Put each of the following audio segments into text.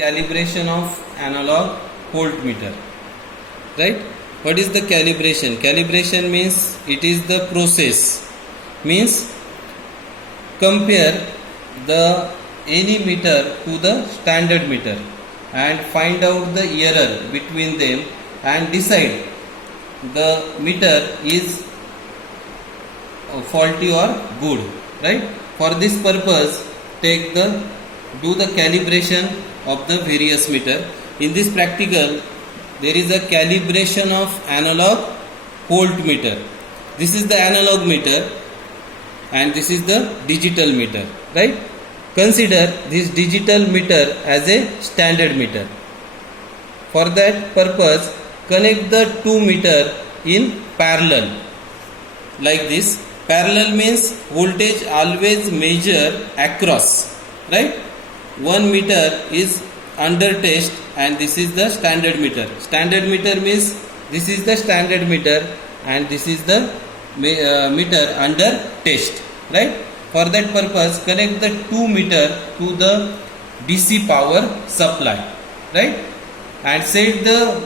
Calibration of analog voltmeter. Right? What is the calibration? Calibration means it is the process. Means compare the any meter to the standard meter and find out the error between them and decide the meter is faulty or good. Right? For this purpose, do the calibration of the various meter. In this practical, there is a calibration of analog voltmeter. This is the analog meter and this is the digital meter. Right? Consider this digital meter as a standard meter. For that purpose, connect the two meter in parallel. Like this. Parallel means voltage always measure across. Right? One meter is under test and this is the standard meter. Standard meter means this is the standard meter and this is the meter under test. Right? For that purpose, connect the two meter to the DC power supply. Right? And set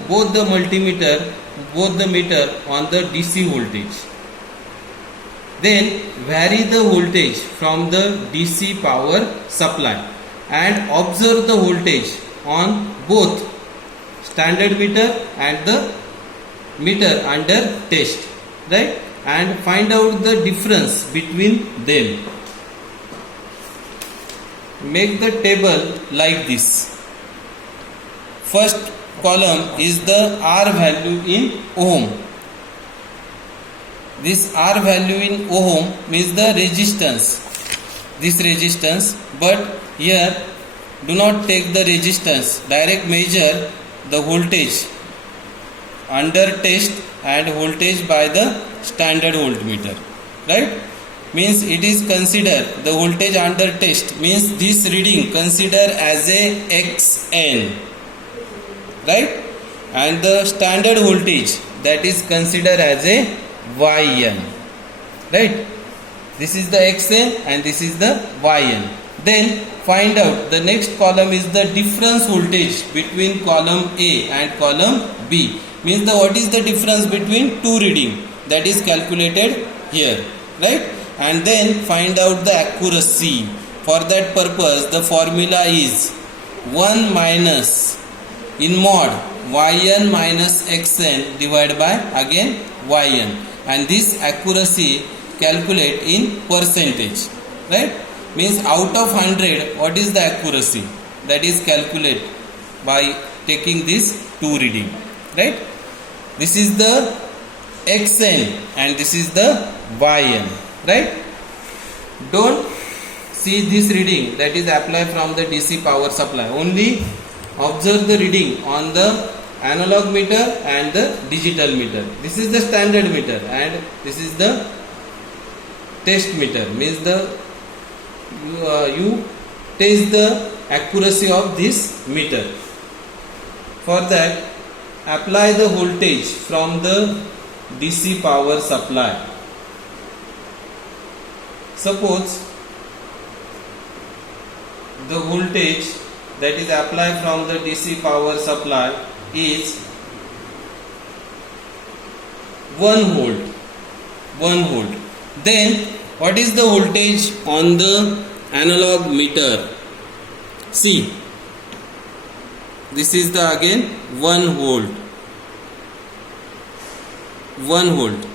both the multimeter, both the meter on the DC voltage. Then vary the voltage from the DC power supply and observe the voltage on both standard meter and the meter under test. Right? And find out the difference between them. Make the table like this. First column is the R value in ohm. This R value in ohm means the resistance. This resistance, but here do not take the resistance. Direct measure the voltage under test and voltage by the standard voltmeter. Right? Means it is considered the voltage under test means this reading consider as a XN. Right? And the standard voltage that is considered as a YN. Right? This is the XN and this is the YN. Then find out the next column is the difference voltage between column A and column B. Means what is the difference between two reading that is calculated here. Right? And then find out the accuracy. For that purpose the formula is 1 minus in mod YN minus XN divided by again YN. And this accuracy calculate in percentage. Right? Means out of 100 what is the accuracy? That is calculate by taking this two reading. Right? This is the XN and this is the YN. Right? Don't see this reading that is applied from the DC power supply. Only observe the reading on the analog meter and the digital meter. This is the standard meter and this is the test meter. Means you test the accuracy of this meter. For that, apply the voltage from the DC power supply. Suppose the voltage that is applied from the DC power supply is 1 volt. 1 volt. Then what is the voltage on the analog meter? See, this is the again 1 volt. 1 volt.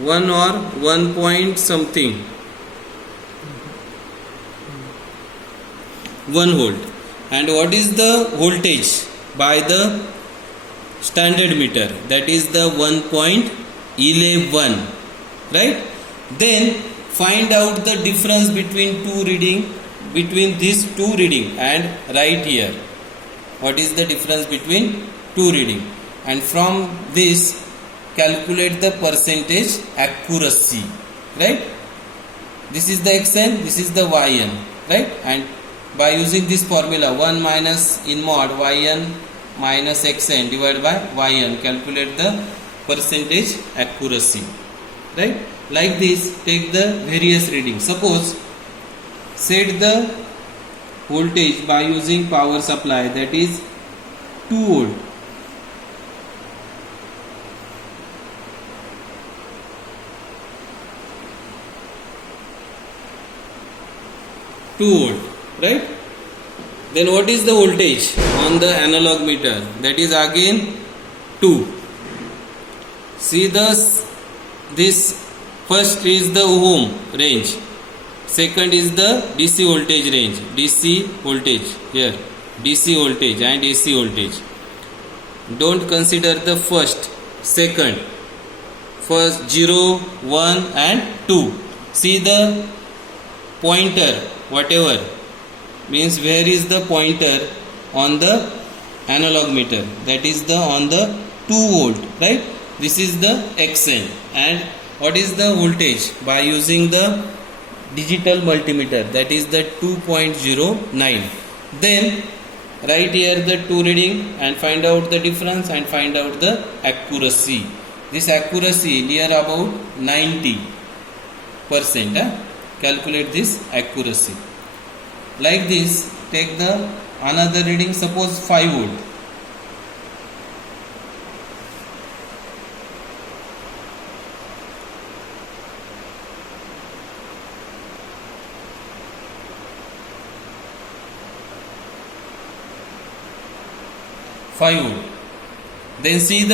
1 or 1 point something. 1 volt. And what is the voltage by the standard meter? That is the 1.11. Right? Then find out the difference between these two reading and write here. What is the difference between two reading? And from this calculate the percentage accuracy. Right? This is the XN, this is the YN. Right? And by using this formula 1 minus in mod YN minus XN divided by YN, calculate the percentage accuracy. Right? Like this, take the various readings. Suppose set the voltage by using power supply, that is 2 volt. Right? Then what is the voltage on the analog meter? That is again 2. See this first is the ohm range, second is the DC voltage range, DC voltage here, DC voltage and AC voltage. Don't consider the first, second, first 0, 1 and 2. See the pointer, whatever means where is the pointer on the analog meter, that is the on the 2 volt, right? This is the XN. And what is the voltage by using the digital multimeter, that is the 2.09. Then write here the 2 reading and find out the difference and find out the accuracy. This accuracy near about 90%. Calculate this accuracy. Like this, take the another reading, suppose 5 volt. Then see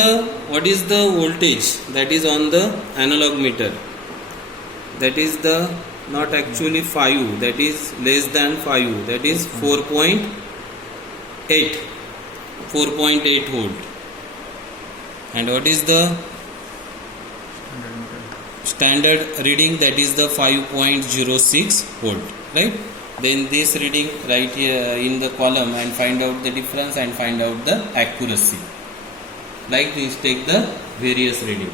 what is the voltage that is on the analog meter. That is the not actually 5, that is less than 5, that is 4.8 volt. And what is the standard reading? That is the 5.06 volt, right? Then this reading write here in the column and find out the difference and find out the accuracy. Like this, take the various reading.